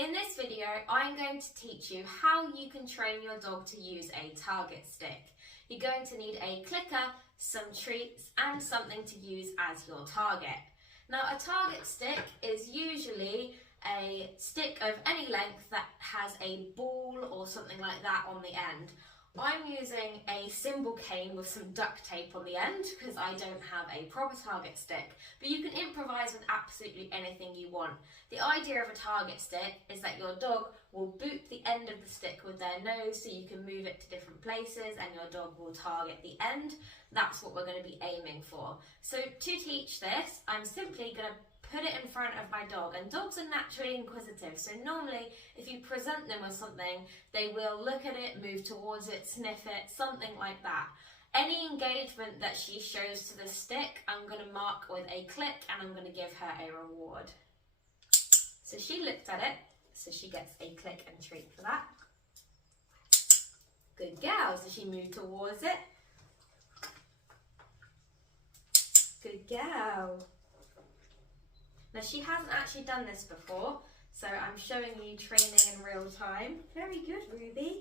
In this video, I'm going to teach you how you can train your dog to use a target stick. You're going to need a clicker, some treats, and something to use as your target. Now, a target stick is usually a stick of any length that has a ball or something like that on the end. I'm using a cymbal cane with some duct tape on the end because I don't have a proper target stick, but you can improvise with absolutely anything you want. The idea of a target stick is that your dog will boot the end of the stick with their nose so you can move it to different places and your dog will target the end. That's what we're going to be aiming for. So to teach this, I'm simply going to put it in front of my dog, and dogs are naturally inquisitive, so normally if you present them with something, they will look at it, move towards it, sniff it, something like that. Any engagement that she shows to the stick, I'm going to mark with a click and I'm going to give her a reward. So she looked at it, so she gets a click and treat for that. Good girl, so she moved towards it. Good girl. Now, she hasn't actually done this before, so I'm showing you training in real time. Very good, Ruby.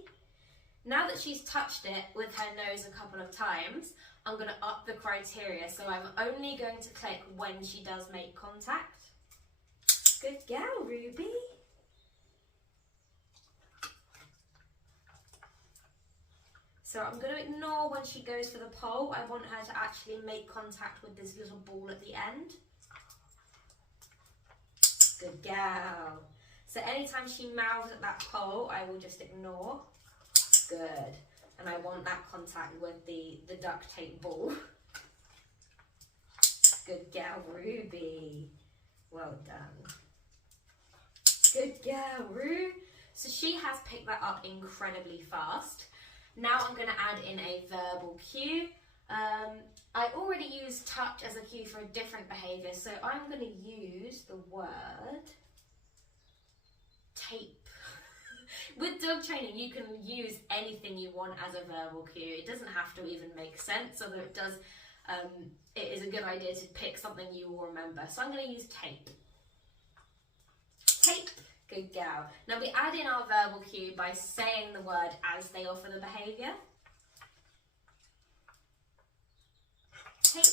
Now that she's touched it with her nose a couple of times, I'm going to up the criteria, so I'm only going to click when she does make contact. Good girl, Ruby. So I'm going to ignore when she goes for the pole. I want her to actually make contact with this little ball at the end. Good girl. So anytime she mouths at that pole, I will just ignore. Good. And I want that contact with the duct tape ball. Good girl, Ruby. Well done. Good girl, Roo. So she has picked that up incredibly fast. Now I'm going to add in a verbal cue. I already used touch as a cue for a different behaviour, so I'm going to use the word tape. With dog training, you can use anything you want as a verbal cue. It doesn't have to even make sense, although it does. It is a good idea to pick something you will remember. So I'm going to use tape. Tape. Good girl. Now we add in our verbal cue by saying the word as they offer the behaviour. Tape.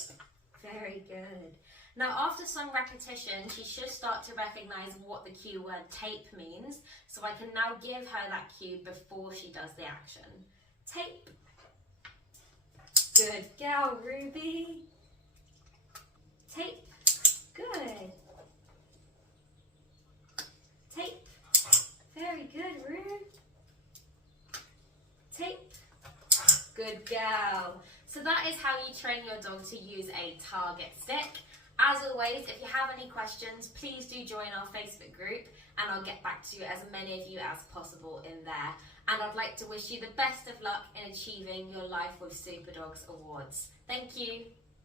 Very good. Now after some repetition, she should start to recognise what the cue word tape means, so I can now give her that cue before she does the action. Tape. Good girl, Ruby. Tape. Good. Tape. Very good, Roo. Tape. Good girl. So that is how you train your dog to use a target stick. As always, if you have any questions, please do join our Facebook group and I'll get back to as many of you as possible in there. And I'd like to wish you the best of luck in achieving your Life with Super Dogs awards. Thank you.